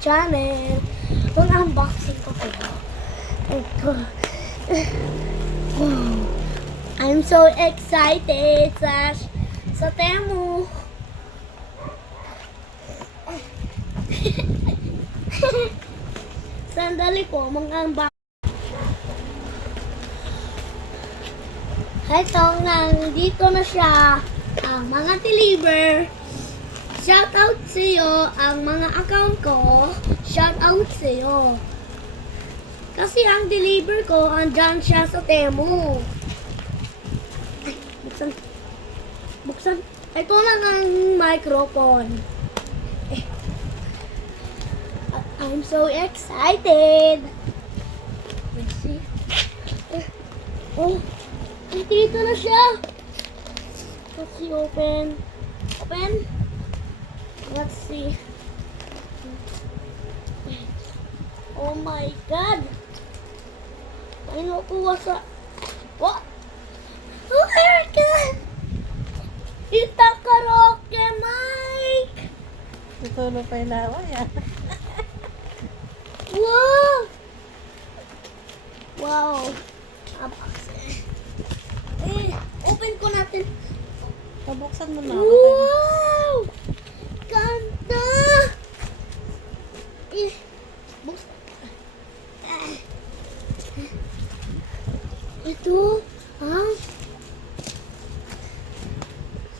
channel. Mag-unboxing ko po. Ito. I'm so excited sa Temu. Sandali po, mag-unbox. Ito, nandito na siya. Ang mga deliver. Shoutout sa iyo. Ang mga account ko, shoutout sa iyo. Kasi ang deliver ko, andyan siya sa Temu. Ay, buksan. Buksan. Ito lang ang microphone. I'm so excited. Let's see. Oh. Dito na siya. Let's see, open. Open. Let's see. Oh my God. Ano kuha sa... What? Oh my God. It's a karaoke mic. Tutulog pa yung laway ah. Wow. Wow. Open ko natin. Pabuksan mo na. Wow! Ganda! Buksan. Ito,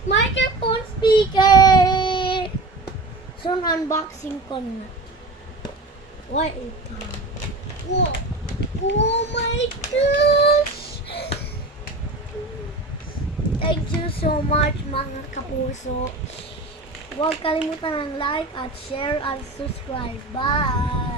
microphone speaker! So, unboxing ko na. What is that? Whoa! Oh my gosh! Thank you so much mga kapuso. Huwag kalimutan ng like at share at subscribe. Bye!